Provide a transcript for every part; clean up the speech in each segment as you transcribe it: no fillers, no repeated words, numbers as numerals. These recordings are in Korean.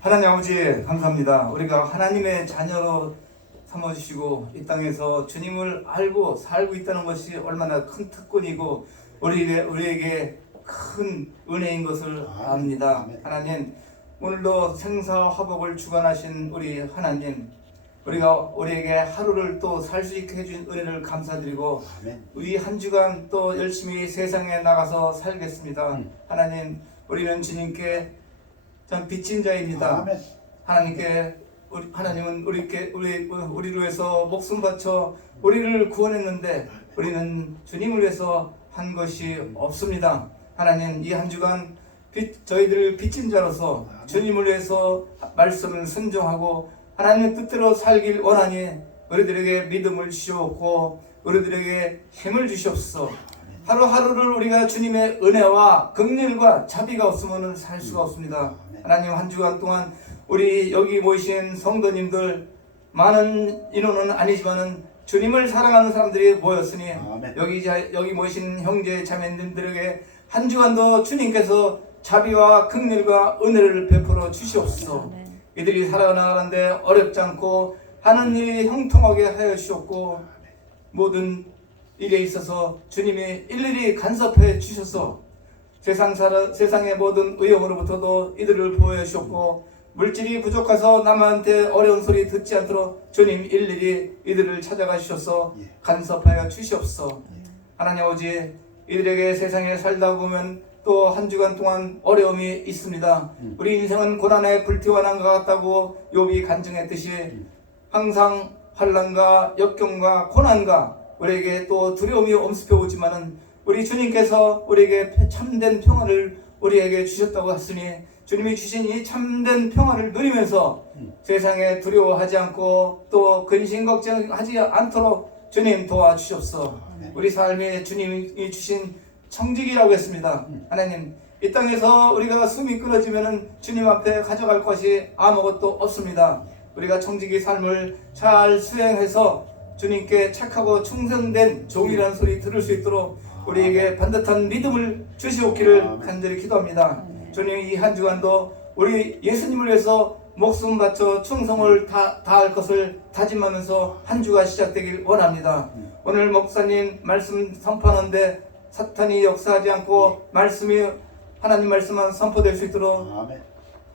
하나님 아버지 감사합니다. 우리가 하나님의 자녀로 삼아주시고 이 땅에서 주님을 알고 살고 있다는 것이 얼마나 큰 특권이고 우리에게 큰 은혜인 것을 압니다. 하나님, 오늘도 생사화복을 주관하신 우리 하나님, 우리에게 하루를 또 살 수 있게 해준 은혜를 감사드리고 우리 한 주간 또 열심히 세상에 나가서 살겠습니다. 하나님, 우리는 주님께 참 빚진 자입니다. 하나님께 하나님은 우리를 위해서 목숨 바쳐 우리를 구원했는데 우리는 주님을 위해서 한 것이 없습니다. 하나님, 이 한 주간 저희들 빚진 자로서 주님을 위해서 말씀을 순종하고 하나님의 뜻대로 살길 원하니 우리들에게 믿음을 주시옵고 우리들에게 힘을 주시옵소서. 하루하루를 우리가 주님의 은혜와 긍휼과 자비가 없으면 살 수가 없습니다. 하나님, 한 주간 동안 우리 여기 모이신 성도님들, 많은 인원은 아니지만은 주님을 사랑하는 사람들이 모였으니 여기 모이신 형제 자매님들에게 한 주간도 주님께서 자비와 긍휼과 은혜를 베풀어 주시옵소서. 이들이 살아나가는데 어렵지 않고 하는 일이 형통하게 하여 주셨고 모든 일에 있어서 주님이 일일이 간섭해 주셔서 세상의 모든 위험으로부터도 이들을 보호해 주셨고 물질이 부족해서 남한테 어려운 소리 듣지 않도록 주님 일일이 이들을 찾아가 주셔서 간섭하여 주시옵소서. 하나님 아버지, 이들에게 세상에 살다 보면 또 한 주간 동안 어려움이 있습니다. 우리 인생은 고난에 불티와 난것 같다고 욥이 간증했듯이 항상 환난과 역경과 고난과 우리에게 또 두려움이 엄습해 오지만은 우리 주님께서 우리에게 참된 평화를 우리에게 주셨다고 했으니 주님이 주신 이 참된 평화를 누리면서 세상에 두려워하지 않고 또 근심 걱정하지 않도록 주님 도와주셨소. 우리 삶에 주님이 주신 청직이라고 했습니다. 하나님, 이 땅에서 우리가 숨이 끊어지면은 주님 앞에 가져갈 것이 아무것도 없습니다. 우리가 청직의 삶을 잘 수행해서 주님께 착하고 충성된 종이라는 소리 들을 수 있도록 우리에게 반듯한 믿음을 주시옵기를 간절히 기도합니다. 주님, 이 한 주간도 우리 예수님을 위해서 목숨 바쳐 충성을 다할 것을 다짐하면서 한 주가 시작되길 원합니다. 오늘 목사님 말씀 선포하는데 사탄이 역사하지 않고 하나님 말씀만 선포될 수 있도록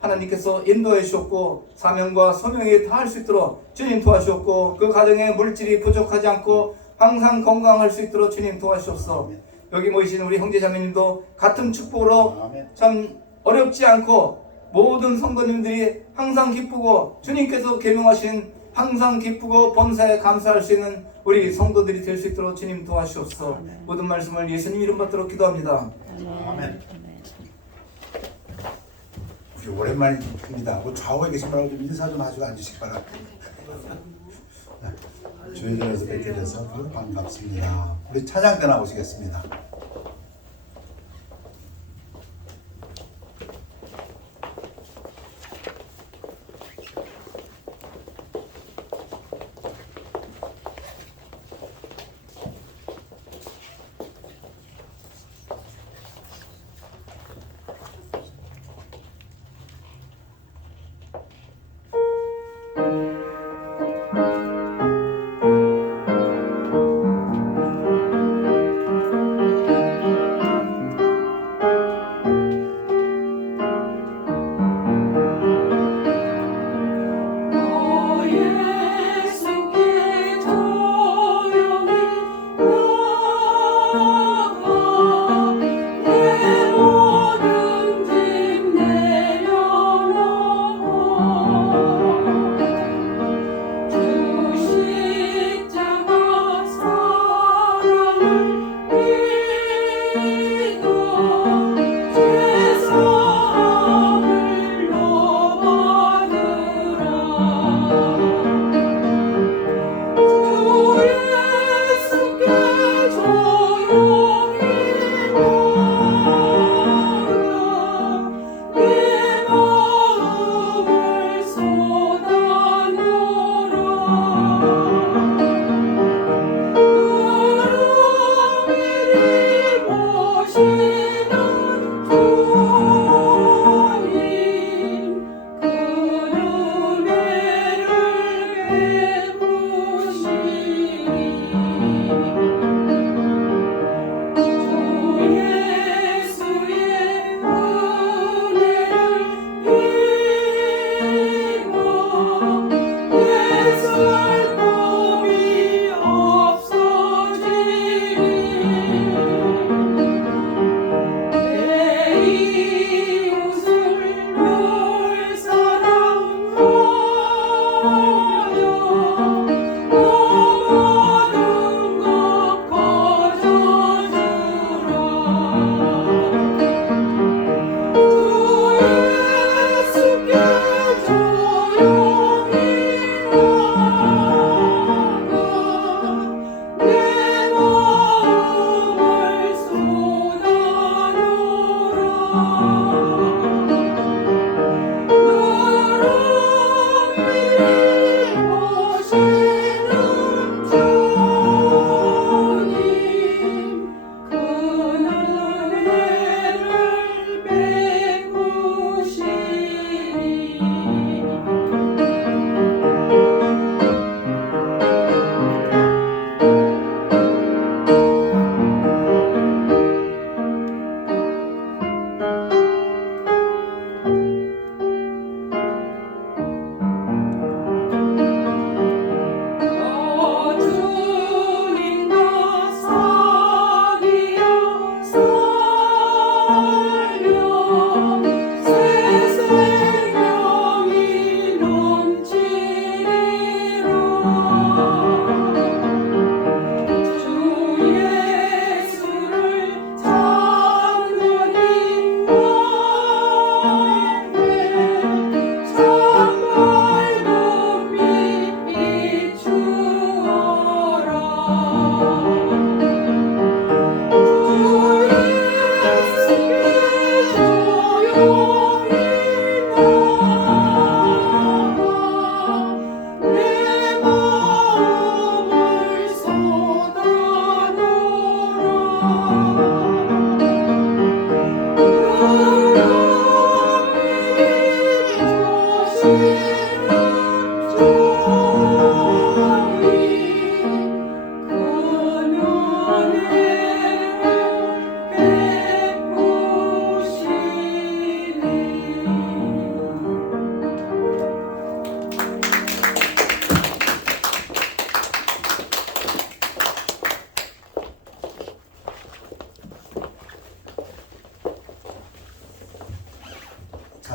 하나님께서 인도해 주셨고 사명과 소명에 다할 수 있도록 주님 도와주셨고 그 가정에 물질이 부족하지 않고 항상 건강할 수 있도록 주님 도와주셨소. 여기 모이신 우리 형제자매님도 같은 축복으로 참 어렵지 않고 모든 성도님들이 항상 기쁘고 주님께서 계명하신 항상 기쁘고 범사에 감사할 수 있는 우리 성도들이 될 수 있도록 주님 도와주옵소서. 모든 말씀을 예수님 이름 받도록 기도합니다. 아멘. 우리 오랜만입니다. 좌우에 계신 분하고 좀 인사 좀 하시고 앉으시기 바랍니다. 주일에서 뵙게 돼서 반갑습니다. 우리 찬양 때 나오시겠습니다.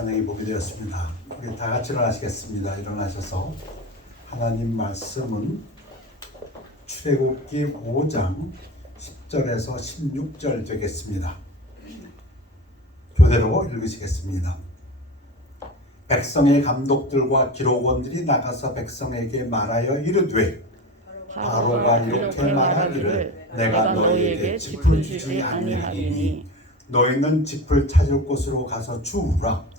찬양이 보게 되었습니다. 우리 다 같이 일어나시겠습니다. 일어나셔서 하나님 말씀은 출애굽기 5장 10절에서 16절 되겠습니다. 교대로 읽으시겠습니다. 백성의 감독들과 기록원들이 나가서 백성에게 말하여 이르되 바로가 이렇게 말하기를 내가 너희에게 짚을 주지 아니하리니 너희는 짚을 찾을 곳으로 가서 주우라.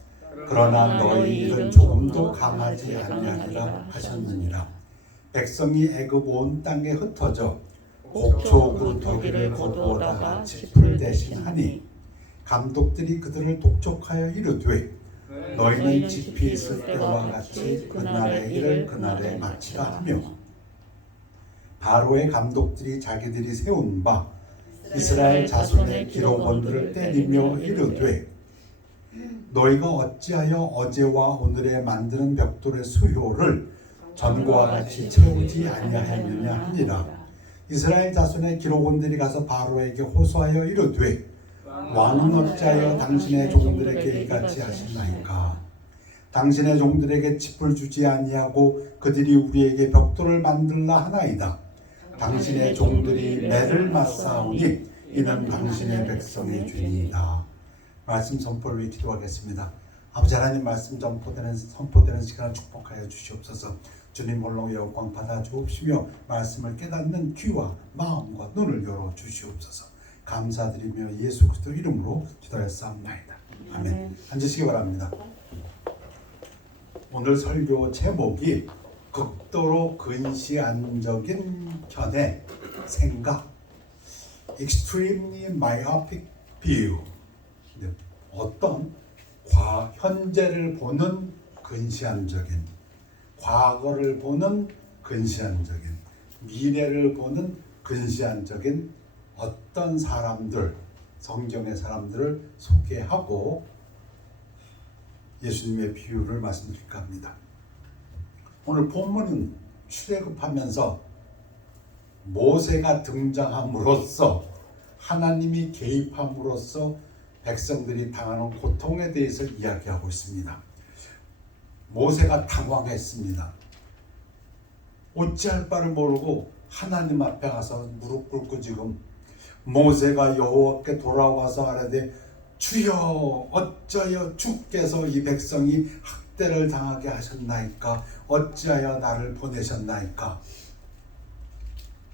그러나 너희 일은 조금도 강하지 아니하리라 하셨느니라. 백성이 애굽 온 땅에 흩어져 곡초 구루터기를 거두어다가 짚을 대신하니 감독들이 그들을 독촉하여 이르되 너희는 짚이 있을 때와 같이 그날의 일을 그날에 마치라 하며 바로의 감독들이 자기들이 세운 바 이스라엘 자손의 기록원들을 때리며 이르되 너희가 어찌하여 어제와 오늘에 만드는 벽돌의 수효를 전과 같이 채우지 아니하였느냐 하니라. 이스라엘 자손의 기록원들이 가서 바로에게 호소하여 이르되 왕은 어찌하여 당신의 종들에게 이같이 하시나이까. 당신의 종들에게 짚을 주지 아니하고 그들이 우리에게 벽돌을 만들라 하나이다. 당신의 종들이 매를 맞사오니 이는 당신의 백성의 죄니이다. 말씀 선포를 위해 기도하겠습니다. 아버지 하나님 말씀 선포되는 시간을 축복하여 주시옵소서. 주님 홀로 영광 받아 주옵시며 말씀을 깨닫는 귀와 마음과 눈을 열어 주시옵소서. 감사드리며 예수 그리스도 이름으로 기도했사옵나이다. 아멘. 앉으시기 바랍니다. 오늘 설교 제목이 극도로 근시안적인 견해, 생각, extremely myopic view. 어떤 현재를 보는 근시안적인, 과거를 보는 근시안적인, 미래를 보는 근시안적인 어떤 사람들, 성경의 사람들을 소개하고 예수님의 비유를 말씀드릴까 합니다. 오늘 본문은 출애굽하면서 모세가 등장함으로써 하나님이 개입함으로써 백성들이 당하는 고통에 대해서 이야기하고 있습니다. 모세가 당황했습니다. 어찌할 바를 모르고 하나님 앞에 가서 무릎 꿇고 지금 모세가 여호와께 돌아와서 하라되 주여 어찌하여 주께서 이 백성이 학대를 당하게 하셨나이까. 어찌하여 나를 보내셨나이까.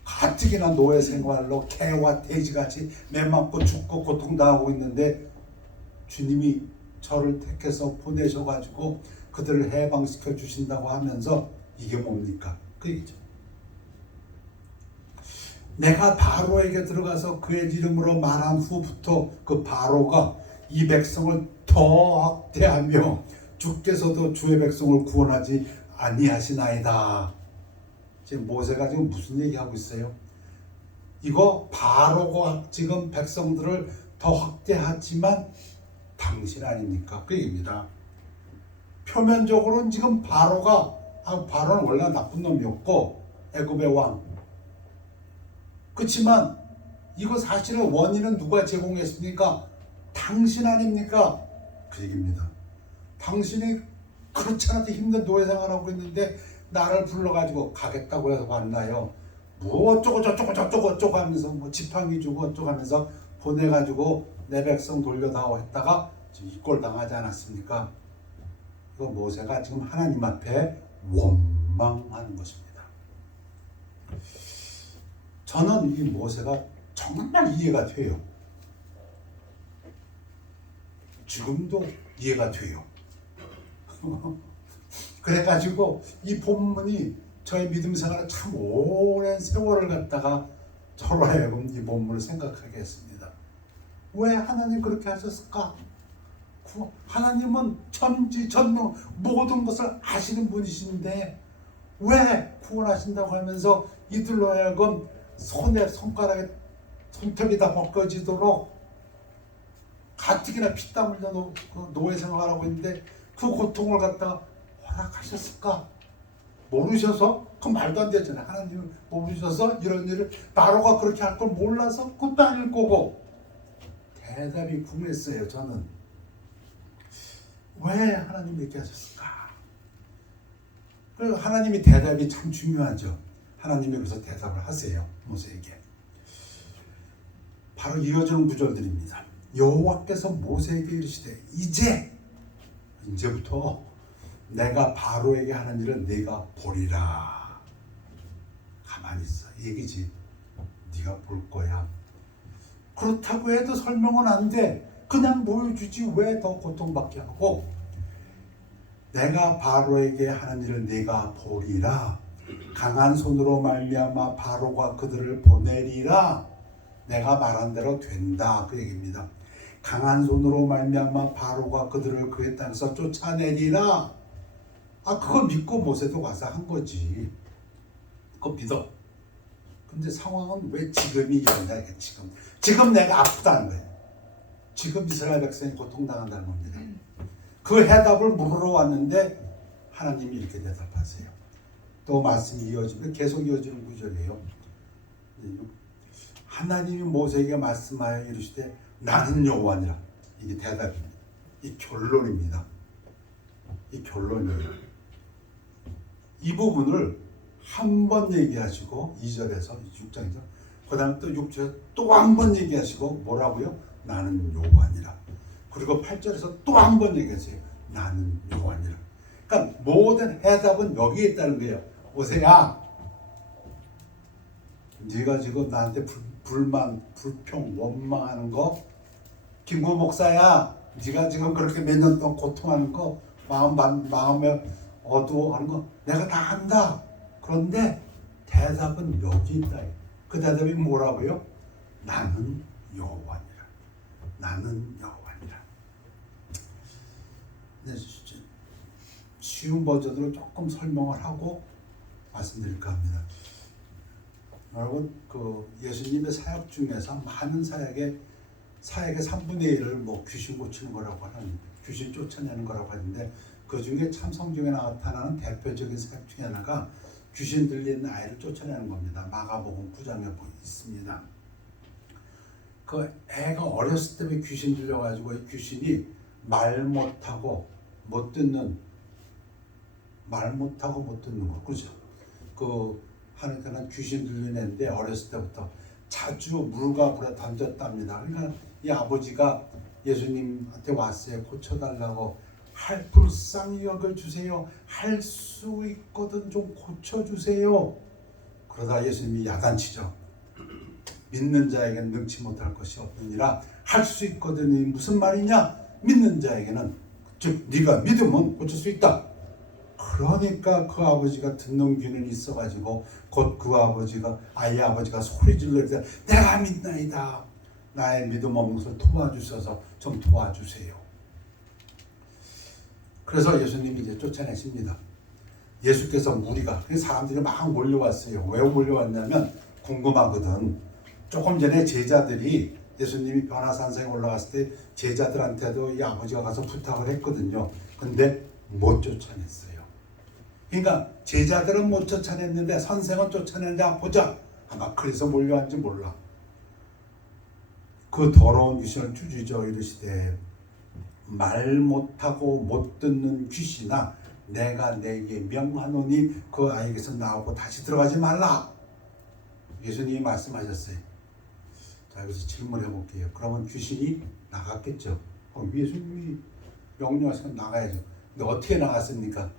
가뜩이나 노예 생활로 개와 돼지같이 매맞고 죽고 고통당하고 있는데 주님이 저를 택해서 보내셔가지고 그들을 해방시켜 주신다고 하면서 이게 뭡니까? 그 얘기죠. 내가 바로에게 들어가서 그의 이름으로 말한 후부터 그 바로가 이 백성을 더 학대하며 주께서도 주의 백성을 구원하지 아니하시나이다. 지금 모세가 지금 무슨 얘기하고 있어요? 이거 바로가 지금 백성들을 더 학대하지만 당신 아닙니까? 그 얘기입니다. 표면적으로는 지금 바로는 원래 나쁜 놈이었고 애굽의 왕. 그렇지만 이거 사실은 원인은 누가 제공했습니까? 당신 아닙니까? 그 얘기입니다. 당신이 그렇지 않아도 힘든 노예 생활하고 있는데 나를 불러가지고 가겠다고 해서 왔나요? 뭐 어쩌고 저쩌고 하면서 뭐 지팡이 주고 어쩌고 하면서 보내가지고 내 백성 돌려다오 했다가 지금 이 꼴 당하지 않았습니까? 이거 모세가 지금 하나님 앞에 원망하는 것입니다. 저는 이 모세가 정말 이해가 돼요. 지금도 이해가 돼요. 그래가지고 이 본문이 저의 믿음 생활에 참 오랜 세월을 갖다가 저로 하여금 이 본문을 생각하게 했습니다. 왜 하나님 그렇게 하셨을까? 하나님은 천지전능 모든 것을 아시는 분이신데 왜 구원하신다고 하면서 이들로 하여금 손가락에 손톱이 다 벗겨지도록 가뜩이나 피땀 흘려 노예 생활하고 있는데 그 고통을 갖다가 허락하셨을까? 모르셔서? 그 말도 안 되잖아요. 하나님은 모르셔서 이런 일을 바로가 그렇게 할 걸 몰라서? 그것도 아닐 거고. 대답이 궁했어요. 저는 왜 하나님이 이렇게 하셨을까? 그 하나님의 대답이 참 중요하죠. 하나님이 그래서 대답을 하세요. 모세에게. 바로 이어지는 구절들입니다. 여호와께서 모세에게 이르시되 이제부터 내가 바로에게 하는 일을 네가 보리라. 가만히 있어. 얘기지. 네가 볼 거야. 그렇다고 해도 설명은 안 돼. 그냥 보여주지 왜 더 고통받게 하고. 내가 바로에게 하는 일을 네가 보리라. 강한 손으로 말미암아 바로가 그들을 보내리라. 내가 말한 대로 된다. 그 얘기입니다. 강한 손으로 말미암아 바로가 그들을 그의 땅에서 쫓아내리라. 그거 믿고 모세도 가서 한 거지. 그거 믿어. 근데 상황은 왜 지금이 이런다. 지금 내가 아프다는 거예요. 지금 이스라엘 백성이 고통당한다는 겁니다. 그 해답을 물으러 왔는데 하나님이 이렇게 대답하세요. 또 말씀이 이어지면 계속 이어지는 구절이에요. 하나님이 모세에게 말씀하여 이르시되 나는 여호와니라. 이게 대답입니다. 이 결론입니다. 이 결론이에요. 이 부분을 한 번 얘기하시고 2절에서 6장이죠. 그 다음 또 6절에 또 한 번 얘기하시고 뭐라고요? 나는 여호와니라. 그리고 8절에서 또 한 번 얘기하세요. 나는 여호와니라. 그러니까 모든 해답은 여기에 있다는 거예요. 모세야, 네가 지금 나한테 불만, 불평, 원망하는 거, 김구 목사야, 네가 지금 그렇게 몇 년 동안 고통하는 거, 마음에 어두워하는 거 내가 다 안다. 그런데 대답은 여기 있다. 그 대답이 뭐라고요? 나는 여호와니라. 나는 여호와니라. 쉬운 버전으로 조금 설명을 하고 말씀드릴까 합니다. 여러분, 예수님의 사역 중에서 많은 사역의 3분의 1을 귀신 고치는 거라고 하는, 귀신 쫓아내는 거라고 하는데, 그 중에 참 성경에 나타나는 대표적인 사역 중에 하나가 귀신 들린 아이를 쫓아내는 겁니다. 마가복음 9장에 있습니다. 그 애가 어렸을 때 귀신 들려가지고 이 귀신이 말 못하고 못 듣는 거, 그렇죠? 하니까는 귀신 들린 애인데 어렸을 때부터 자주 물과 불에 던졌답니다. 그러니까 이 아버지가 예수님한테 왔어요. 고쳐달라고. 불쌍히 여겨주세요. 할 수 있거든 좀 고쳐주세요. 그러다 예수님이 야단치죠. 믿는 자에게는 능치 못할 것이 없느니라. 할 수 있거든이 무슨 말이냐? 믿는 자에게는, 즉 네가 믿으면 고칠 수 있다. 그러니까 그 아버지가 듣는 귀는 있어가지고 곧 그 아이의 아버지가 소리 질러 이르되 내가 믿나이다. 나의 믿음 없는 것을 도와주셔서 좀 도와주세요. 그래서 예수님이 이제 쫓아내십니다. 예수께서 무리가, 사람들이 막 몰려왔어요. 왜 몰려왔냐면 궁금하거든. 조금 전에 제자들이 예수님이 변화산성에 올라갔을 때 제자들한테도 이 아버지가 가서 부탁을 했거든요. 근데 못 쫓아냈어요. 그러니까 제자들은 못 쫓아냈는데 선생은 쫓아냈는데 보자. 아마 그래서 몰려왔는지 몰라. 그 더러운 귀신을 쭈주저 이르시되 말 못하고 못 듣는 귀신아, 내가 내게 명하노니 그 아이에게서 나오고 다시 들어가지 말라. 예수님이 말씀하셨어요. 자, 여기서 질문해 볼게요. 그러면 귀신이 나갔겠죠? 예수님이 명령하시면 나가야죠. 근데 어떻게 나갔습니까?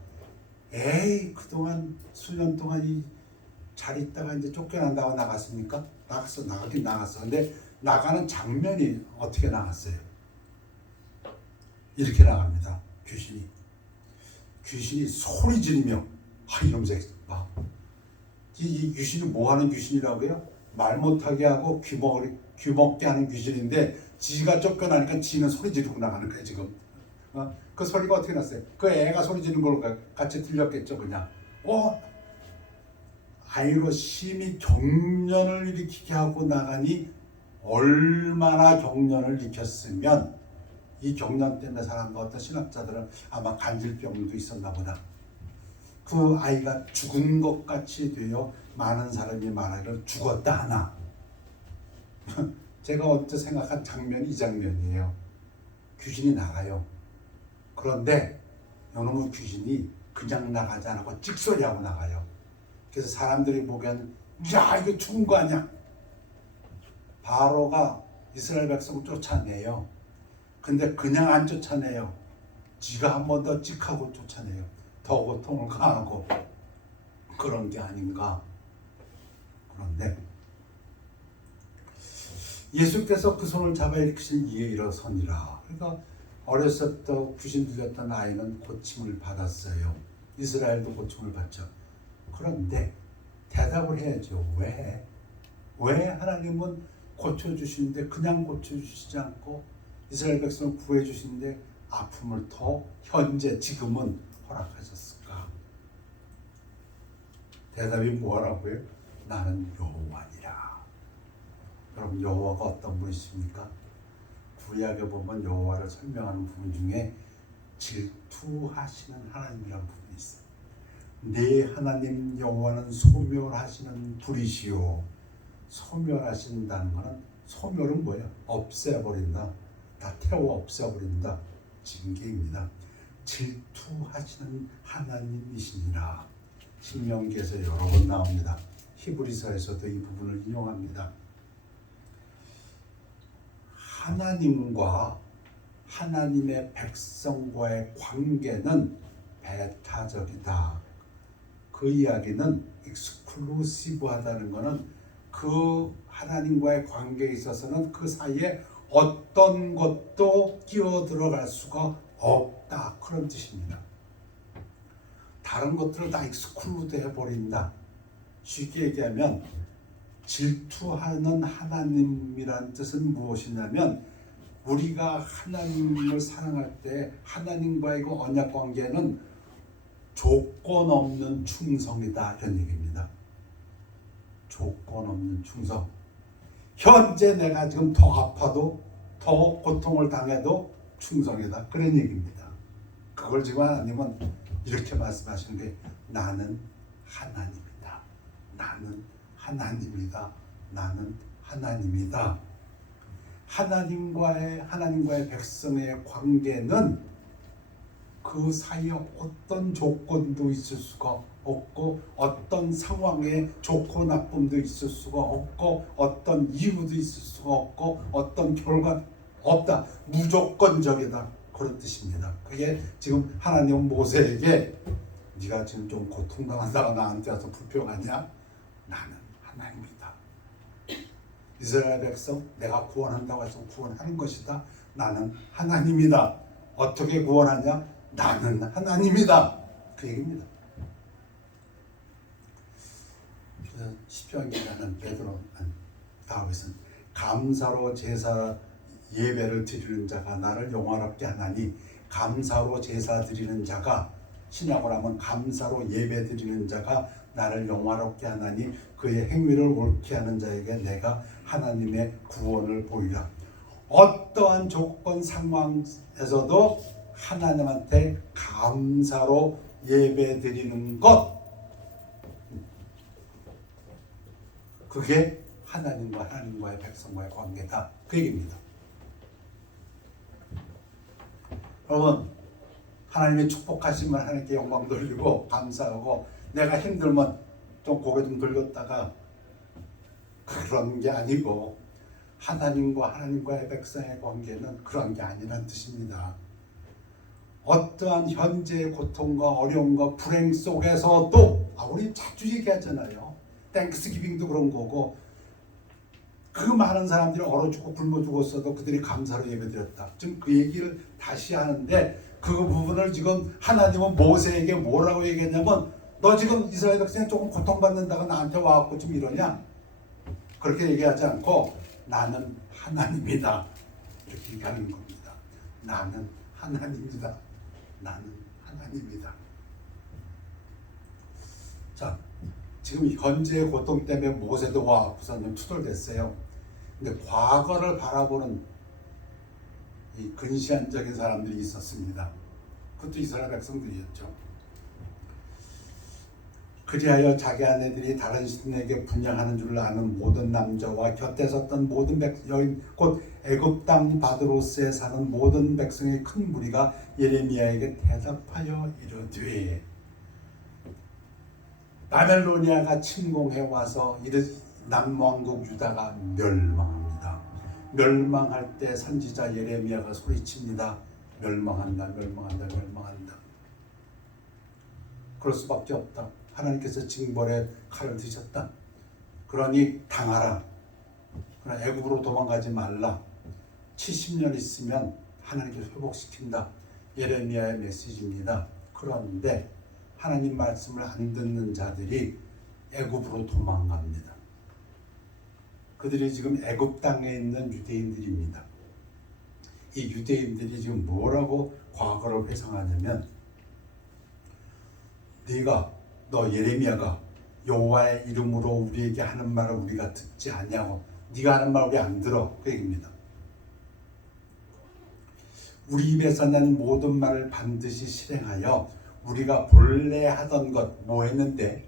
그동안 수년 동안 잘 있다가 이제 쫓겨난다고 나갔습니까? 나가긴 나갔어. 근데 나가는 장면이 어떻게 나갔어요? 이렇게 나갑니다. 귀신이 소리 지르며, 이놈새 봐. 이 귀신이 뭐 하는 귀신이라고요? 말 못하게 하고 귀먹게 하는 귀신인데, 지가 쫓겨나니까 지는 소리 지르고 나가는 거예요, 지금. 그 소리가 어떻게 났어요? 그 애가 소리 지르는 걸 같이 들렸겠죠, 그냥. 아이로 심히 경련을 일으키게 하고 나가니 얼마나 경련을 일으켰으면 이 경련 때문에 사람과 어떤 신학자들은 아마 간질병도 있었나 보다. 그 아이가 죽은 것 같이 되어 많은 사람이 말하기를 죽었다 하나. 제가 언제 생각한 장면이 이 장면이에요. 귀신이 나가요. 그런데 요놈의 귀신이 그냥 나가지 않고 찍소리하고 나가요. 그래서 사람들이 보기에는 야 이거 죽은 거 아니야. 바로가 이스라엘 백성을 쫓아내요. 근데 그냥 안 쫓아내요. 지가 한 번 더 찍하고 쫓아내요. 더 고통을 가하고. 그런 게 아닌가. 그런데 예수께서 그 손을 잡아 일으키신 이에 일어서니라. 그러니까 어렸을 때부터 귀신 들렸던 아이는 고침을 받았어요. 이스라엘도 고침을 받죠. 그런데 대답을 해야죠. 왜? 왜 하나님은 고쳐주시는데 그냥 고쳐주시지 않고 이스라엘 백성을 구해주시는데 아픔을 더 현재 지금은 허락하셨을까? 대답이 뭐라고요? 나는 여호와니라. 여러분 여호와가 어떤 분이십니까? 구약에 보면 여호와를 설명하는 부분 중에 질투하시는 하나님이라는 부분이 있어요. 네 하나님 여호와는 소멸하시는 불이시오. 소멸하신다는 것은 소멸은 뭐예요? 없애버린다. 다 태워 없애버린다. 징계입니다. 질투하시는 하나님이시니라. 신명기에서 여러 번 나옵니다. 히브리서에서도 이 부분을 인용합니다. 하나님과 하나님의 백성과의 관계는 배타적이다. 그 이야기는 익스클루시브하다는 것은 그 하나님과의 관계에 있어서는 그 사이에 어떤 것도 끼어들어갈 수가 없다. 그런 뜻입니다. 다른 것들을 다 익스클루드 해버린다. 쉽게 얘기하면 질투하는 하나님이란 뜻은 무엇이냐면 우리가 하나님을 사랑할 때 하나님과의 그 언약 관계는 조건 없는 충성이다. 이런 얘기입니다. 조건 없는 충성. 현재 내가 지금 더 아파도 더 고통을 당해도 충성이다. 그런 얘기입니다. 그걸 지금 하나님은 이렇게 말씀하시는 게 나는 하나님이다. 나는 하나님이다. 나는 하나님이다. 하나님과의 백성의 관계는 그 사이에 어떤 조건도 있을 수가 없고 어떤 상황에 좋고 나쁨도 있을 수가 없고 어떤 이유도 있을 수가 없고 어떤 결과 없다. 무조건적이다. 그런 뜻입니다. 그게 지금 하나님은 모세에게 네가 지금 좀 고통당한다가 나한테 와서 불평하냐? 나는 하나님이다. 이스라엘 백성 내가 구원한다고 해서 구원하는 것이다. 나는 하나님이다. 어떻게 구원하냐? 나는 하나님이다. 그 얘기입니다. 시편 기자는 베드로 다윗은 감사로 제사 예배를 드리는 자가 나를 영화롭게 하나니 감사로 제사 드리는 자가 신약으로 하면 감사로 예배 드리는 자가 나를 영화롭게 하나니 그의 행위를 옳게 하는 자에게 내가 하나님의 구원을 보이라. 어떠한 조건 상황에서도 하나님한테 감사로 예배 드리는 것, 그게 하나님과의 백성과의 관계다. 그 얘기입니다. 여러분, 하나님의 축복하시면 하나님께 영광 돌리고 감사하고 내가 힘들면 좀 고개 좀 돌렸다가 그런 게 아니고 하나님과의 백성의 관계는 그런 게 아니란 뜻입니다. 어떠한 현재의 고통과 어려움과 불행 속에서도 우리 자주 얘기하잖아요. 땡크스기빙도 그런 거고 그 많은 사람들이 얼어 죽고 굶어 죽었어도 그들이 감사로 예배드렸다. 지금 그 얘기를 다시 하는데 그 부분을 지금 하나님은 모세에게 뭐라고 얘기했냐면 너 지금 이스라엘 백성이 조금 고통받는다가 나한테 와갖고 지금 이러냐? 그렇게 얘기하지 않고 나는 하나님이다. 이렇게 얘기하는 겁니다. 나는 하나님이다. 나는 하나님이다. 자, 지금 현재의 고통 때문에 모세도 와갖고서 투덜댔어요. 근데 과거를 바라보는 이 근시안적인 사람들이 있었습니다. 그것도 이스라엘 백성들이었죠. 그리하여 자기 아내들이 다른 신에게 분양하는 줄 아는 모든 남자와 곁에 섰던 모든 여인 곧 애굽 땅 바드로스에 사는 모든 백성의 큰 무리가 예레미야에게 대답하여 이르되 바벨로니아가 침공해 와서 남왕국 유다가 멸망합니다. 멸망할 때 선지자 예레미야가 소리칩니다. 멸망한다, 멸망한다, 멸망한다. 그럴 수밖에 없다. 하나님께서 징벌의 칼을 드셨다. 그러니 당하라. 그러나 애굽으로 도망가지 말라. 70년 있으면 하나님께서 회복시킨다. 예레미야의 메시지입니다. 그런데 하나님 말씀을 안 듣는 자들이 애굽으로 도망갑니다. 그들이 지금 애굽 땅에 있는 유대인들입니다. 이 유대인들이 지금 뭐라고 과거를 회상하냐면 너 예레미야가 여호와의 이름으로 우리에게 하는 말을 우리가 듣지 아니하고 네가 하는 말 우리 안 들어 그 얘기입니다. 우리 입에서 난 모든 말을 반드시 실행하여 우리가 본래 하던 것 뭐 했는데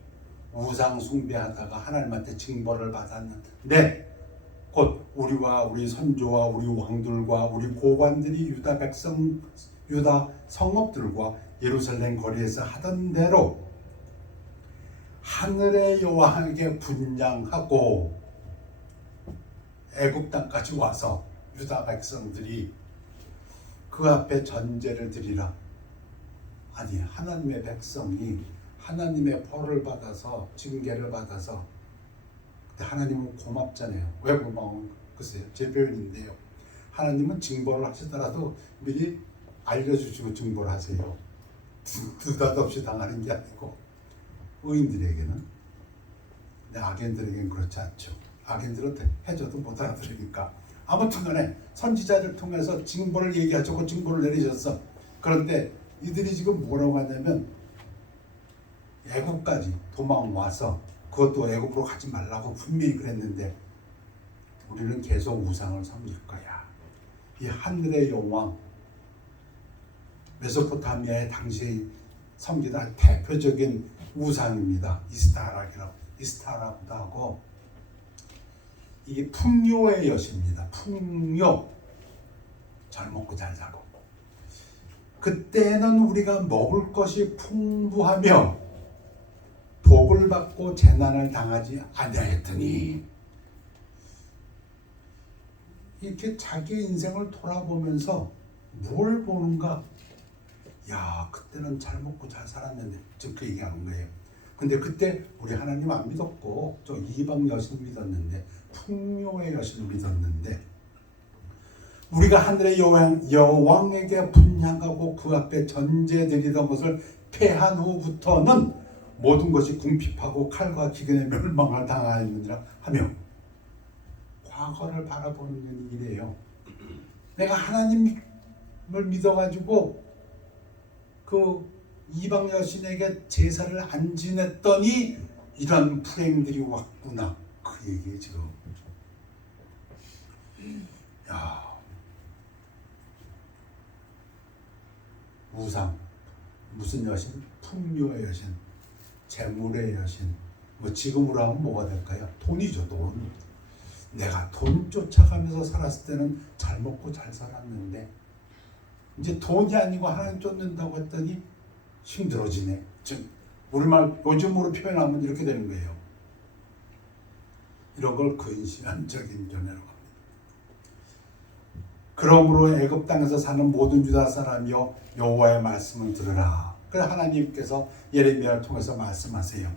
우상 숭배하다가 하나님한테 징벌을 받았는데 곧 우리와 우리 선조와 우리 왕들과 우리 고관들이 유다 성읍들과 예루살렘 거리에서 하던 대로 하늘의 여호와에게 분향하고 애굽 땅까지 와서 유다 백성들이 그 앞에 전제를 드리라. 아니 하나님의 백성이 하나님의 벌을 받아서 징계를 받아서 하나님은 고맙잖아요. 왜 고마운 글쎄요. 제 표현인데요. 하나님은 징벌을 하시더라도 미리 알려주시고 징벌하세요. 느닷없이 당하는 게 아니고 의인들에게는. 근데 악인들에게는 그렇지 않죠. 악인들은 해줘도 못 알아들으니까. 아무튼 간에 선지자를 통해서 징벌을 얘기하시고 징벌을 내리셨어. 그런데 이들이 지금 뭐라고 하냐면 애굽까지 도망와서 그것도 애굽으로 가지 말라고 분명히 그랬는데 우리는 계속 우상을 섬길 거야. 이 하늘의 여왕 메소포타미아의 당시에 섬기던 대표적인 우상입니다. 이스타라기도 하고 이게 풍요의 여신입니다. 풍요. 잘 먹고 잘 자고. 그때는 우리가 먹을 것이 풍부하며 복을 받고 재난을 당하지 아니하였더니 이렇게 자기 인생을 돌아보면서 뭘 보는가? 야, 그때는 잘 먹고 잘 살았는데 지금 그 얘기하는 거예요. 근데 그때 우리 하나님 안 믿었고 저 이방 여신 믿었는데 풍요의 여신을 믿었는데 우리가 하늘의 여왕에게 분향하고 그 앞에 전제 드리던 것을 패한 후부터는 모든 것이 궁핍하고 칼과 기근에 멸망을 당하였느니라 하며 과거를 바라보는 년이 이래요. 내가 하나님을 믿어가지고 그 이방 여신에게 제사를 안 지냈더니 이런 불행들이 왔구나. 그 얘기에 지금. 야, 우상 무슨 여신? 풍요의 여신, 재물의 여신. 뭐 지금으로 하면 뭐가 될까요? 돈이죠, 돈. 내가 돈 쫓아가면서 살았을 때는 잘 먹고 잘 살았는데 이제 돈이 아니고 하나님 쫓는다고 했더니 힘들어지네. 즉 우리말 요즘으로 표현하면 이렇게 되는 거예요. 이런 걸 근시안적인 견해라고 합니다. 그러므로 애굽 땅에서 사는 모든 유다 사람이여 여호와의 말씀을 들으라. 그래서 하나님께서 예레미야를 통해서 말씀하세요.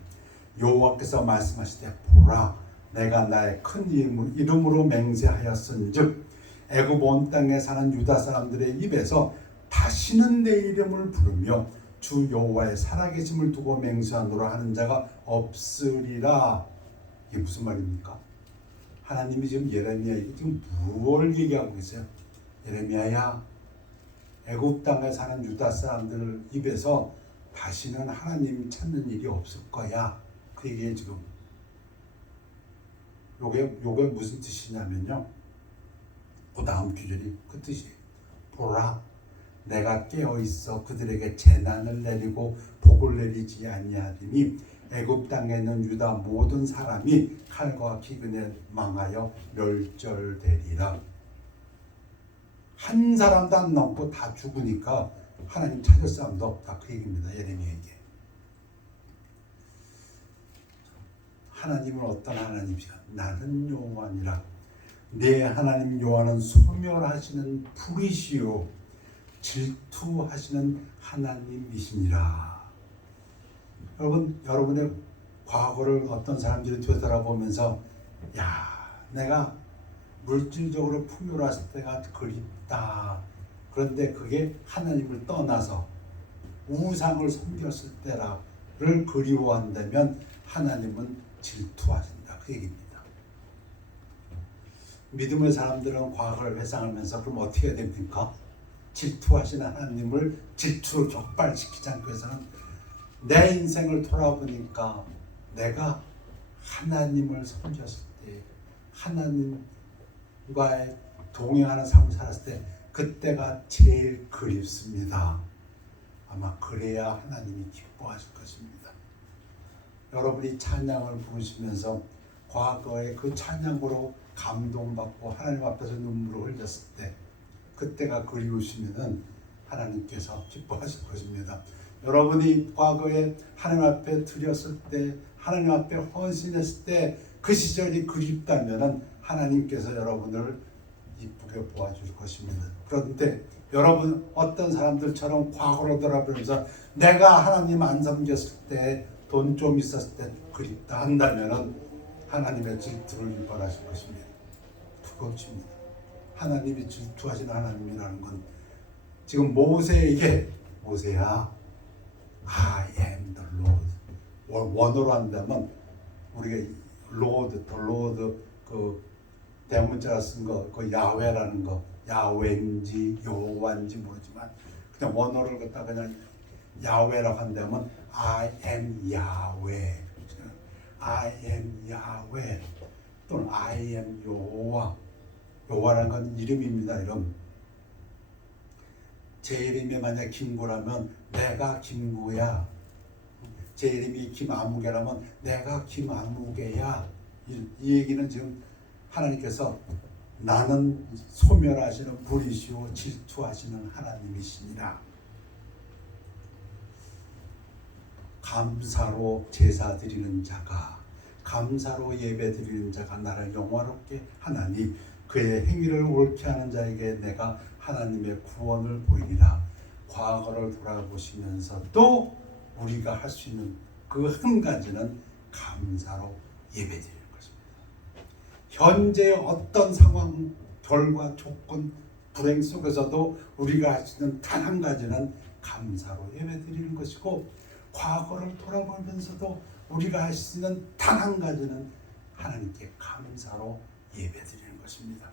여호와께서 말씀하시되 보라, 내가 나의 큰 이름으로 맹세하였은즉 애굽 온 땅에 사는 유다 사람들의 입에서 다시는 내 이름을 부르며 주 여호와의 살아계심을 두고 맹세하노라 하는 자가 없으리라. 이게 무슨 말입니까? 하나님이 지금 예레미야에게 지금 뭘 얘기하고 계세요? 예레미야야, 애굽 땅에 사는 유다 사람들 입에서 다시는 하나님 찾는 일이 없을 거야. 그 얘기에 지금 요게 무슨 뜻이냐면요. 그 다음 구절이 그 뜻이에요. 보라, 내가 깨어 있어 그들에게 재난을 내리고 복을 내리지 아니하리니 애굽 땅에 있는 유다 모든 사람이 칼과 기근에 망하여 멸절되리라. 한 사람도 안 남고 다 죽으니까 하나님 찾을 사람도 없다, 그 얘기입니다. 예레미야에게. 하나님은 어떤 하나님이시까? 나는 여호와니라. 내 하나님 여호와는 소멸하시는 불이시요 질투하시는 하나님이시니라. 여러분, 여러분의 과거를 어떤 사람들이 되돌아보면서 야, 내가 물질적으로 풍요로웠을 때가 그립다. 그런데 그게 하나님을 떠나서 우상을 섬겼을 때를 그리워한다면 하나님은 질투하신다, 그 얘기입니다. 믿음의 사람들은 과거를 회상하면서 그럼 어떻게 해야 됩니까? 질투하시는 하나님을 질투로 격발시키지 않기 위해서는 내 인생을 돌아보니까 내가 하나님을 섬겼을 때, 하나님과의 동행하는 삶을 살았을 때 그때가 제일 그립습니다. 아마 그래야 하나님이 기뻐하실 것입니다. 여러분이 찬양을 부르시면서 과거의 그 찬양으로 감동받고 하나님 앞에서 눈물을 흘렸을 때 그때가 그리우시면은 하나님께서 기뻐하실 것입니다. 여러분이 과거에 하나님 앞에 드렸을 때, 하나님 앞에 헌신했을 때 그 시절이 그립다면은 하나님께서 여러분을 이쁘게 보아줄 것입니다. 그런데 여러분 어떤 사람들처럼 과거로 돌아보면서 내가 하나님 안 섬겼을 때, 돈 좀 있었을 때 그립다 한다면은 하나님의 질투를 유발하실 것입니다. 두렵습니다. 하나님이 질투하시는 하나님이라는 건 지금 모세에게 모세야, I am the Lord. 원어로 한다면 우리가 Lord, the Lord 그 대문자가 쓴 거, 그 야훼라는 거, 야훼인지 여호와인지 모르지만 그냥 원어를 갖다 그냥 야훼라고 한다면 I am Yahweh, I am Yahweh 또는 I am 여호와. 여호와라는 건 이름입니다. 이름. 제 이름이 만약 김구라면 내가 김구야. 제 이름이 김아무개라면 내가 김아무개야. 이 얘기는 지금 하나님께서 나는 소멸하시는 불이시오 질투하시는 하나님이시니라. 감사로 제사 드리는 자가, 감사로 예배 드리는 자가 나를 영화롭게 하나니 그의 행위를 옳게 하는 자에게 내가 하나님의 구원을 보이리라. 과거를 돌아보시면서도 우리가 할 수 있는 그 한 가지는 감사로 예배드리는 것입니다. 현재 어떤 상황, 결과, 조건, 불행 속에서도 우리가 할 수 있는 단 한 가지는 감사로 예배드리는 것이고, 과거를 돌아보면서도 우리가 할 수 있는 단 한 가지는 하나님께 감사로 예배드리는 것입니다.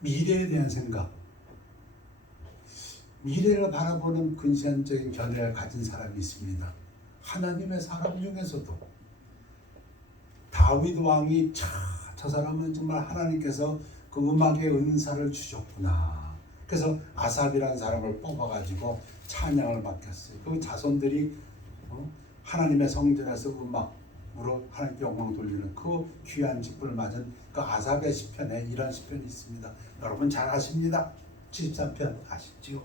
미래에 대한 생각, 미래를 바라보는 근시안적인 견해를 가진 사람이 있습니다. 하나님의 사람 중에서도 다윗 왕이 저 사람은 정말 하나님께서 그 음악의 은사를 주셨구나. 그래서 아삽이라는 사람을 뽑아가지고 찬양을 맡겼어요. 그 자손들이 하나님의 성전에서 음악으로 하나님께 영광 돌리는 그 귀한 직분을 맞은 그 아삽의 시편에 이런 시편이 있습니다. 여러분 잘 아십니다. 73편 아시죠?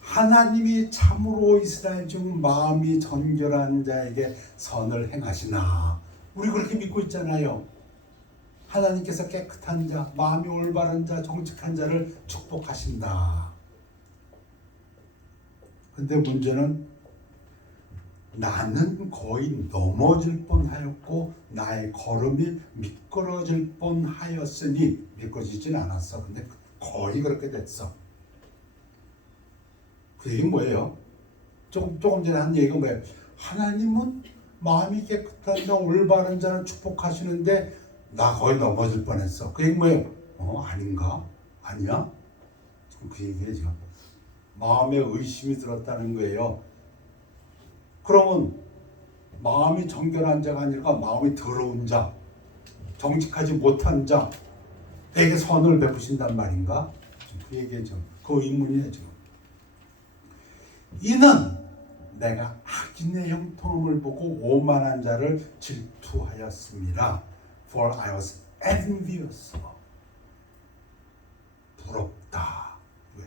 하나님이 참으로 이스라엘 중 마음이 정결한 자에게 선을 행하시나. 우리 그렇게 믿고 있잖아요. 하나님께서 깨끗한 자, 마음이 올바른 자, 정직한 자를 축복하신다. 근데 문제는 나는 거의 넘어질 뻔하였고 나의 걸음이 미끄러질 뻔하였으니, 미끄러지진 않았어. 근데 거의 그렇게 됐어. 그 얘기는 뭐예요? 조금 전에 한 얘기가 뭐예요? 하나님은 마음이 깨끗한 자, 올바른 자를 축복하시는데 나 거의 넘어질 뻔했어. 그 얘기 뭐예요? 아닌가? 아니야? 지금 그 얘기예요. 지금 마음에 의심이 들었다는 거예요. 그러면 마음이 정결한 자가 아니라 마음이 더러운 자, 정직하지 못한 자에게 선을 베푸신단 말인가? 그 얘기죠. 그 의문이에요. 지금 이는 내가 악인의 형통함을 보고 오만한 자를 질투하였습니다. For I was envious. 부럽다. 왜?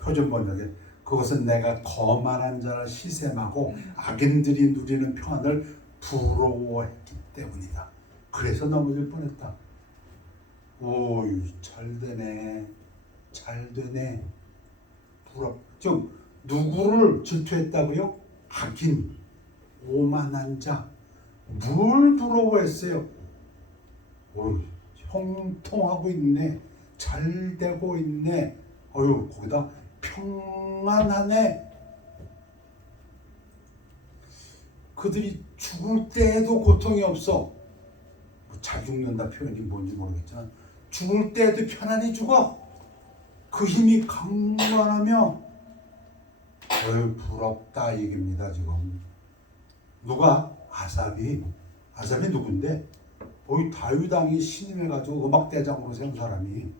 표준 번역에 그것은 내가 거만한 자를 시샘하고 악인들이 누리는 평안을 부러워했기 때문이다. 그래서 넘어질 뻔했다. 오이 잘 되네. 잘 되네. 부럽. 즉 누구를 질투했다고요? 악인, 오만한 자. 뭘 부러워했어요? 오, 형통하고 있네. 잘 되고 있네. 어휴, 거기다 평안하네. 그들이 죽을 때에도 고통이 없어. 잘 죽는다 표현이 뭔지 모르겠지만 죽을 때에도 편안히 죽어. 그 힘이 강건하며 어휴, 부럽다 얘기입니다. 지금 누가? 아삽이 누군데? 다윗 왕이 신임해가지고 음악대장으로 세운 사람이.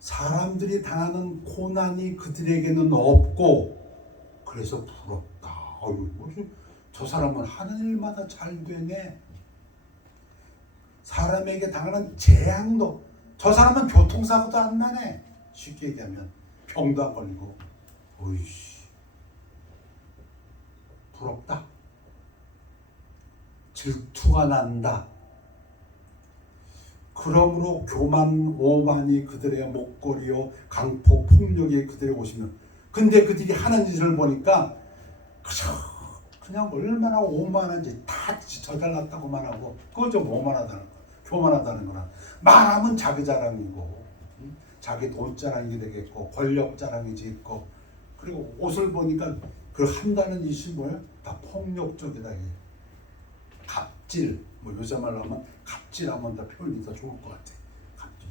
사람들이 당하는 고난이 그들에게는 없고 그래서 부럽다. 저 사람은 하는 일마다 잘 되네. 사람에게 당하는 재앙도, 저 사람은 교통사고도 안 나네. 쉽게 얘기하면 병도 안 걸리고. 어이씨, 부럽다. 질투가 난다. 그러므로 교만 오만이 그들의 목걸이요 강포 폭력이 그들의 옷이면, 근데 그들이 하는 짓을 보니까 그냥 얼마나 오만한지 다 저잘났다고만 하고, 그거 좀 오만하다는 거, 교만하다는 거나. 말하면 자기 자랑이고, 자기 돈 자랑이 되겠고, 권력 자랑이 짓고, 그리고 옷을 보니까 그 한다는 짓이 뭐야? 다 폭력적이다. 갑질, 뭐 요새 말로 하면 갑질하면 더 표현이 더 좋을 것 같아. 갑질.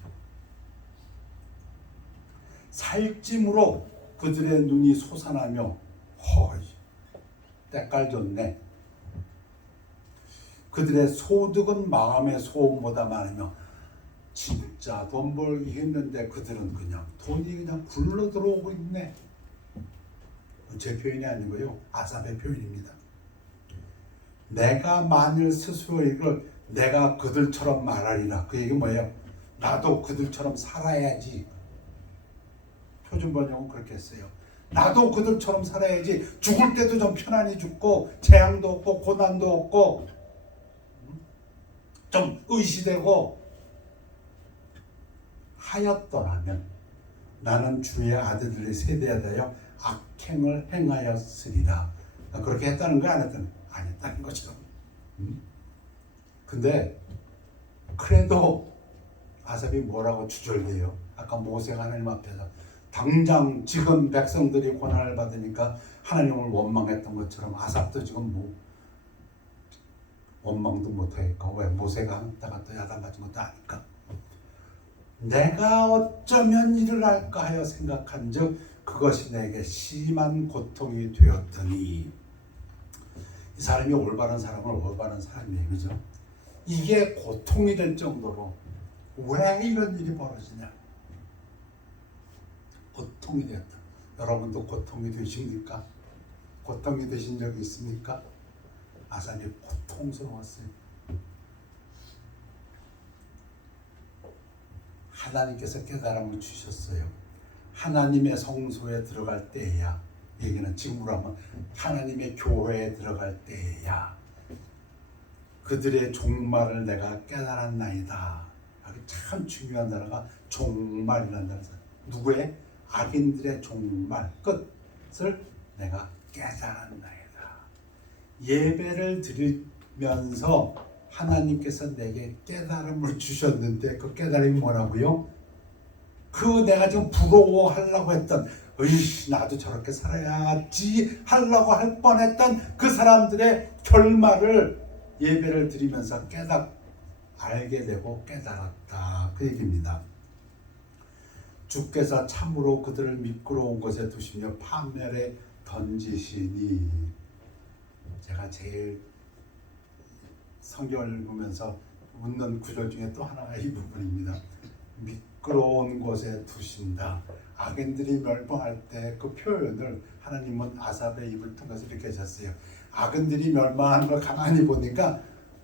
살찜으로 그들의 눈이 솟아나며 허이 때깔 좋네. 그들의 소득은 마음의 소음보다 많으며, 진짜 돈 벌기 힘든데 그들은 그냥 돈이 그냥 굴러 들어오고 있네. 제 표현이 아니고요, 아삽의 표현입니다. 내가 만일 스스로 이걸 내가 그들처럼 말하리라. 그 얘기 뭐예요? 나도 그들처럼 살아야지. 표준 번역은 그렇게 했어요. 나도 그들처럼 살아야지. 죽을 때도 좀 편안히 죽고, 재앙도 없고 고난도 없고, 좀 의시되고 하였더라면 나는 주의 아들들의 세대에 대하여 악행을 행하였으리라. 그렇게 했다는 거야, 안 했다는 거야? 안 했다는 거죠. 근데 그래도 아삽이 뭐라고 주절돼요? 아까 모세가 하나님 앞에서 당장 지금 백성들이 고난을 받으니까 하나님을 원망했던 것처럼 아삽도 지금 뭐 원망도 못하겠고, 왜? 모세가 한다가 또 야단 맞은 것도 아니까. 내가 어쩌면 이를 할까 하여 생각한 즉 그것이 내게 심한 고통이 되었더니. 이 사람이 올바른 사람을 올바른 사람이에요. 그죠? 이게 고통이 될 정도로 왜 이런 일이 벌어지냐. 고통이 되었다. 여러분도 고통이 되십니까? 고통이 되신 적이 있습니까? 아삽이 고통스러웠어요. 하나님께서 깨달음을 주셨어요. 하나님의 성소에 들어갈 때야, 얘기는 지금으로 하면 하나님의 교회에 들어갈 때야 그들의 종말을 내가 깨달았나이다. 여기 참 중요한 단어가 종말이라는 단어예요. 누구의? 악인들의 종말 끝을 내가 깨달았나이다. 예배를 드리면서 하나님께서 내게 깨달음을 주셨는데 그 깨달음이 뭐라고요? 그 내가 지금 부러워하려고 했던, 나도 저렇게 살아야지 하려고 할 뻔했던 그 사람들의 결말을 예배를 드리면서 알게 되고 깨달았다. 그 얘기입니다. 주께서 참으로 그들을 미끄러운 곳에 두시며 판멸에 던지시니. 제가 제일 성경을 보면서 웃는 구절 중에 또 하나가 이 부분입니다. 미끄러운 곳에 두신다. 악인들이 멸망할 때 그 표현을 하나님은 아삽의 입을 통해서 이렇게 하셨어요. 악인들이 멸망하는 걸 가만히 보니까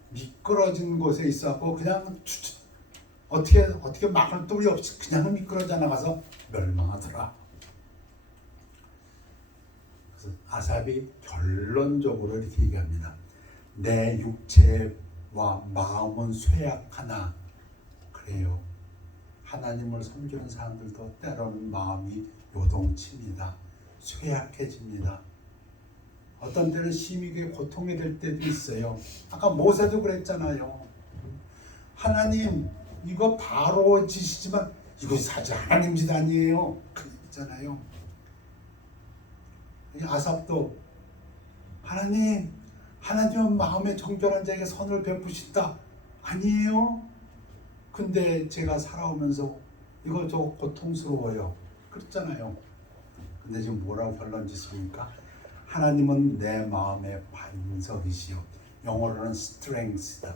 미끄러진 곳에 있어갖고 그냥 어떻게 막을 도리 없이 그냥 미끄러져 나가서 멸망하더라. 그래서 아삽이 결론적으로 이렇게 얘기합니다. 내 육체와 마음은 쇠약하나 그래요. 하나님을 섬기는 사람들도 때로는 마음이 요동칩니다. 쇠약해집니다. 어떤 때는 심하게 고통이 될 때도 있어요. 아까 모세도 그랬잖아요. 하나님 이거 바로 지시지만 이거 사실 하나님 짓 아니에요. 그랬잖아요. 아삽도 하나님은 마음에 정결한 자에게 선을 베푸신다. 아니에요. 근데 제가 살아오면서 이거 저 고통스러워요. 그랬잖아요. 근데 지금 뭐라고 결론 짓습니까? 하나님은 내 마음의 반석이시요. 영어로는 strength다.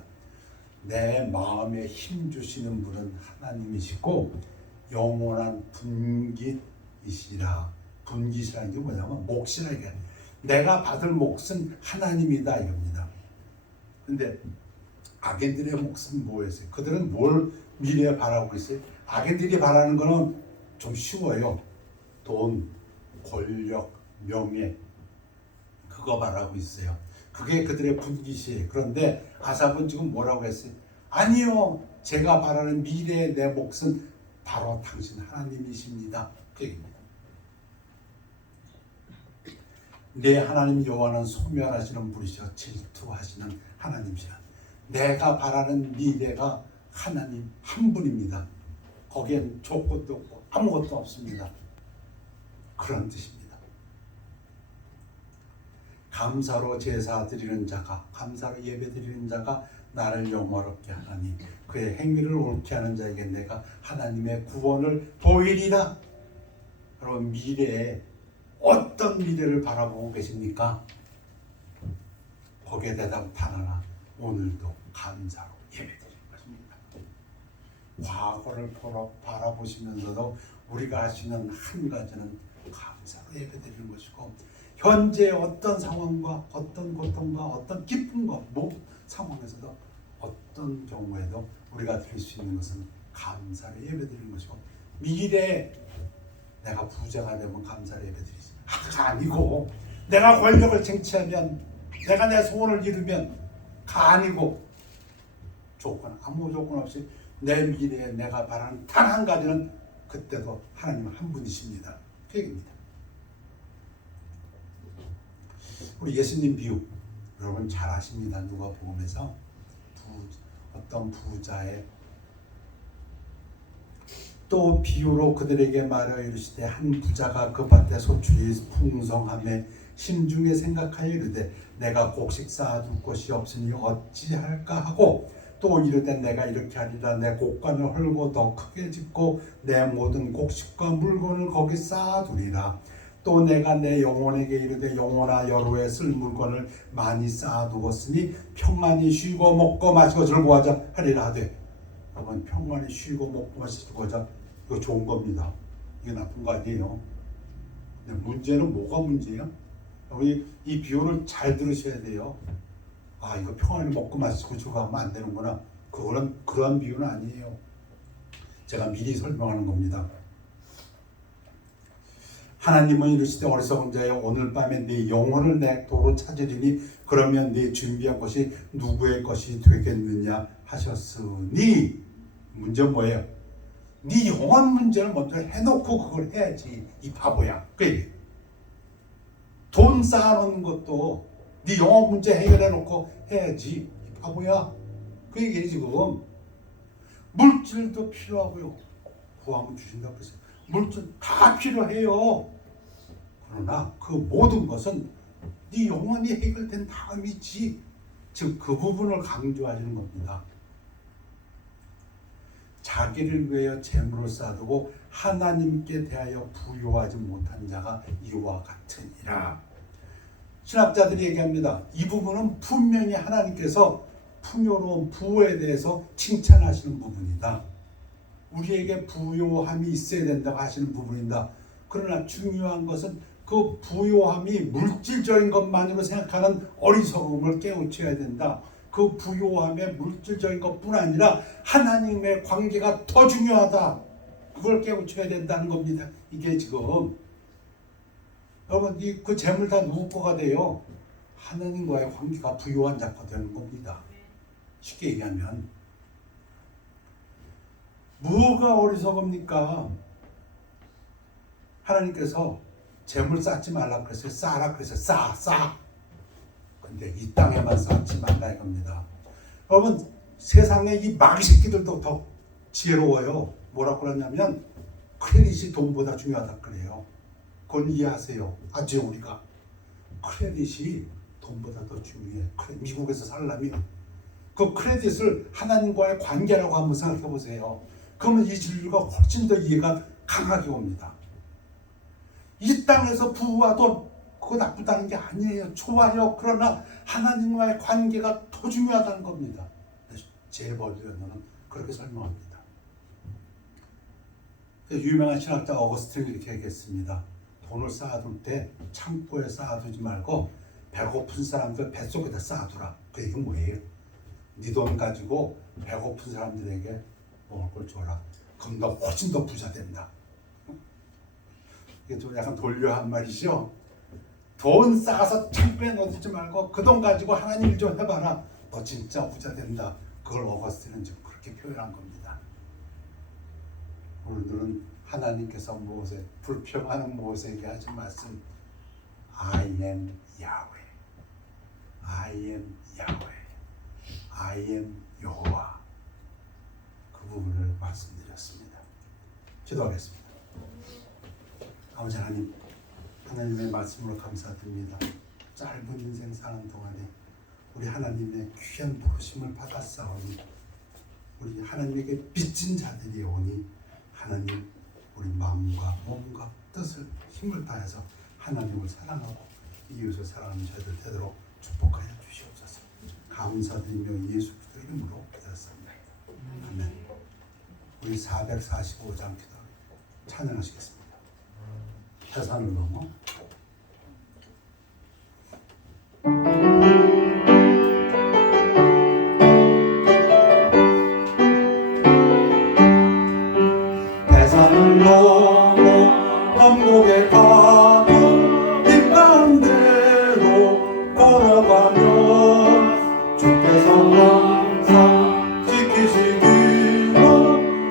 내 마음에 힘 주시는 분은 하나님이시고 영원한 분깃이시라. 분깃이라는 게 뭐냐면 몫이라 이게. 내가 받을 몫은 하나님이다 이겁니다. 근데 악인들의 몫은 뭐였어요? 그들은 뭘 미래에 바라고 있어요? 악인들이 바라는 거는 좀 쉬워요. 돈, 권력, 명예 그거 바라고 있어요. 그게 그들의 분깃이에요. 그런데 아삽은 지금 뭐라고 했어요? 아니요. 제가 바라는 미래의 내 몫은 바로 당신 하나님이십니다. 그 얘기입니다. 내 하나님 여호와는 소멸하시는 분이시여 질투하시는 하나님이시라. 내가 바라는 미래가 하나님 한 분입니다. 거기엔 조건도 없고 아무것도 없습니다. 그런 뜻입니다. 감사로 제사 드리는 자가, 감사로 예배 드리는 자가 나를 영화롭게 하나니 그의 행위를 옳게 하는 자에게 내가 하나님의 구원을 보이리라. 여러분 미래에 어떤 미래를 바라보고 계십니까? 거기에 대답 단 하나. 오늘도 감사로 예배드리는 것입니다. 과거를 바라보시면서도 우리가 할 수 있는 한 가지는 감사로 예배드리는 것이고 현재 어떤 상황과 어떤 고통과 어떤 기쁨과 상황에서도 어떤 경우에도 우리가 드릴 수 있는 것은 감사로 예배드리는 것이고 미래에 내가 부자가 되면 감사로 예배드리지. 그가 아니고 내가 권력을 쟁취하면 내가 내 소원을 이루면 가 아니고 아무 조건 없이 내 미래에 내가 바라는 단 한 가지는 그때도 하나님 한 분이십니다. 그 얘기입니다. 우리 예수님 비유 여러분 잘 아십니다. 누가복음에서 어떤 부자의 또 비유로 그들에게 말하여 이르시되 한 부자가 그 밭에 소출이 풍성함에 심중에 생각하여 이르되 내가 곡식 쌓아둘 곳이 없으니 어찌할까 하고 또 이르되 내가 이렇게 하리라. 내 곡간을 헐고 더 크게 짓고 내 모든 곡식과 물건을 거기 쌓아두리라. 또 내가 내 영혼에게 이르되 영혼아 여로에 쓸 물건을 많이 쌓아두었으니 평안히 쉬고 먹고 마시고 즐거워하자 하리라 하되. 여러분 평안히 쉬고 먹고 마시고 즐거워하자 이거 좋은 겁니다. 이게 나쁜 거 아니에요. 근데 문제는 뭐가 문제예요? 우리 이 비유를 잘 들으셔야 돼요. 아 이거 평안히 먹고 마시고 즐거워하면 안 되는구나. 그거는 그런 비유는 아니에요. 제가 미리 설명하는 겁니다. 하나님은 이르시되 어리석은 자여 오늘 밤에 네 영혼을 내 도로 찾으리니 그러면 네 준비한 것이 누구의 것이 되겠느냐 하셨으니. 문제는 뭐예요? 네 영혼 문제를 먼저 해놓고 그걸 해야지 이 바보야. 그래. 돈 쌓아놓는 것도 네 영혼 문제 해결해놓고 해야지 이 바보야. 그 얘기예요. 지금 물질도 필요하고요. 구하면 주신다고 했어요. 물질 다 필요해요. 그러나 그 모든 것은 네 영혼이 해결된 다음이지. 즉 그 부분을 강조하시는 겁니다. 자기를 위하여 재물을 쌓아두고 하나님께 대하여 부요하지 못한 자가 이와 같으니라. 신학자들이 얘기합니다. 이 부분은 분명히 하나님께서 풍요로운 부에 대해서 칭찬하시는 부분이다. 우리에게 부요함이 있어야 된다고 하시는 부분입니다. 그러나 중요한 것은 그 부요함이 물질적인 것만으로 생각하는 어리석음을 깨우쳐야 된다. 그 부요함의 물질적인 것뿐 아니라 하나님의 관계가 더 중요하다. 그걸 깨우쳐야 된다는 겁니다. 이게 지금 여러분 그 재물 다 누구 거가 돼요? 하나님과의 관계가 부요한 자가 되는 겁니다. 쉽게 얘기하면 뭐가 어리석습니까? 하나님께서 재물 쌓지 말라 그랬어요. 쌓라 그랬어요. 쌓아. 근데 이 땅에만 쌓지 말라 이겁니다. 여러분 세상에 이 마귀 새끼들도 더 지혜로워요. 뭐라고 그러냐면 크레딧이 돈보다 중요하다 그래요. 그건 이해하세요. 아주 우리가 크레딧이 돈보다 더 중요해. 미국에서 살려면 그 크레딧을 하나님과의 관계라고 한번 생각해 보세요. 그러면 이 진리가 훨씬 더 이해가 강하게 옵니다. 이 땅에서 부와 돈 그거 나쁘다는 게 아니에요. 좋아요. 그러나 하나님과의 관계가 더 중요하다는 겁니다. 제벌교는 그렇게 설명합니다. 유명한 신학자 어거스틴이 이렇게 얘기했습니다. 돈을 쌓아둘 때 창고에 쌓아두지 말고 배고픈 사람들 뱃속에다 쌓아두라. 그 얘기는 뭐예요? 네 돈 가지고 배고픈 사람들에게 먹을 걸 줘라. 그럼 너 훨씬 더 부자 된다. 이게 좀 약간 돌려 한 말이죠. 돈 쌓아서 창고에 넣어두지 말고 그 돈 가지고 하나님 일 좀 해봐라. 너 진짜 부자 된다. 그걸 어거스틴은 지금 그렇게 표현한 겁니다. 오늘은 하나님께서 무엇에 불평하는 무엇에게 하신 말씀 I am Yahweh, I am Yahweh, I am 여호와 그 부분을 말씀드렸습니다. 기도하겠습니다. 아버지 하나님, 하나님의 말씀으로 감사드립니다. 짧은 인생 사는 동안에 우리 하나님의 귀한 부르심을 받았사오니 우리 하나님에게 빚진 자들이 오니 하나님 우리 마음과 몸과 뜻을 힘을 다해서 하나님을 사랑하고 이웃을 사랑하는 자들 되도록 축복하여 주시옵소서. 감사드리며 예수 그리스도의 이름으로 기도했습니다. 아멘. 우리 445장 기도 찬양하시겠습니다. 태산을 넘어 천국에 가도 이 가운데로 걸어가며 주께서 항상 지키시기로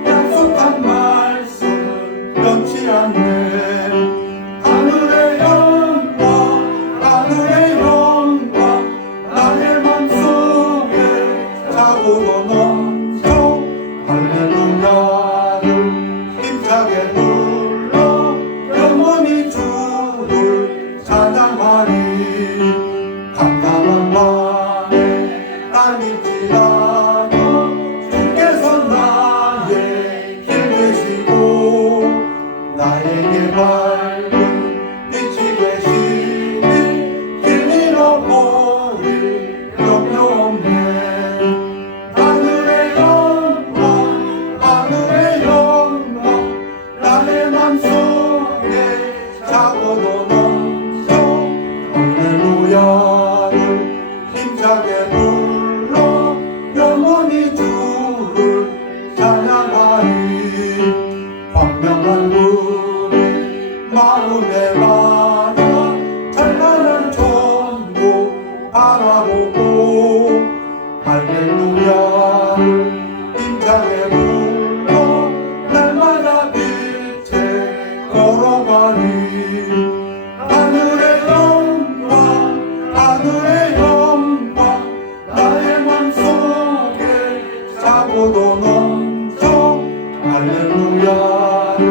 약속한 말씀 변치 않네. 하늘의 영광 하늘의 영광 나의 맘속에 자고도 넘쳐 할렐루야를 힘차게 불러 영원히 주를 찬양하리. 깜깜한 밤에 아닐지라도 주께서 나의 길 되시고 나에게 밝은 빛이 되시니 길 잃어버릴 염려 없네. 하늘의 영광 하늘의 영광 나의 맘속에 자고도 넘쳐 할렐루야를 힘차게 불러 영원히 주를 찬양하리. 광명한 눈이 마음에 받아 찬란한 천국 바라보고 할렐루야를 힘차게 불러 날마다 빛에 걸어가리. 하늘의 영광 하늘의 영광 나의 맘속에 자고도 넘쳐 할렐루야를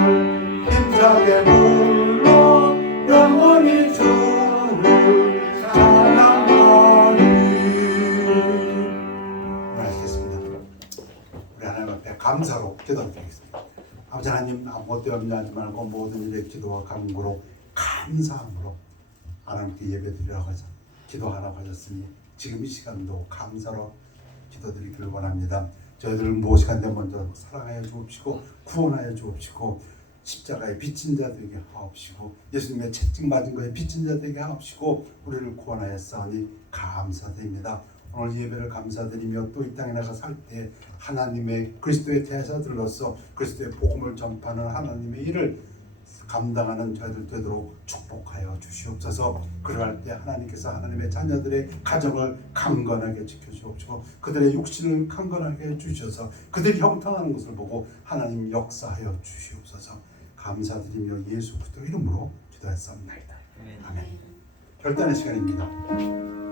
힘차게 불러 영원히 주를 찬양하리. 알겠습니다. 우리 하나님 앞에 감사로 기도드리겠습니다. 아버지 하나님, 아무것도 염려하지 말고 모든 일에 기도와 간구로 감사함으로 하나님께 예배드리라고 하셔 기도하라고 하셨으니 지금 이 시간도 감사로 기도드리기를 원합니다. 저희들을 무엇이간데 먼저 사랑하여 주옵시고 구원하여 주옵시고 십자가의 빚진 자 되게 하옵시고 예수님의 채찍 맞은 거에 빚진 자 되게 하옵시고 우리를 구원하였사오니 감사드립니다. 오늘 예배를 감사드리며 또 이 땅에 나가 살 때 하나님의 그리스도의 대사들로서 그리스도의 복음을 전파하는 하나님의 일을 감당하는 저희들 되도록 축복하여 주시옵소서. 그러할 때 하나님께서 하나님의 자녀들의 가정을 강건하게 지켜주옵시고 그들의 육신을 강건하게 해주셔서 그들이 형통하는 것을 보고 하나님 역사하여 주시옵소서. 감사드리며 예수 그리스도 이름으로 기도했사옵나이다. 아멘. 결단의 시간입니다.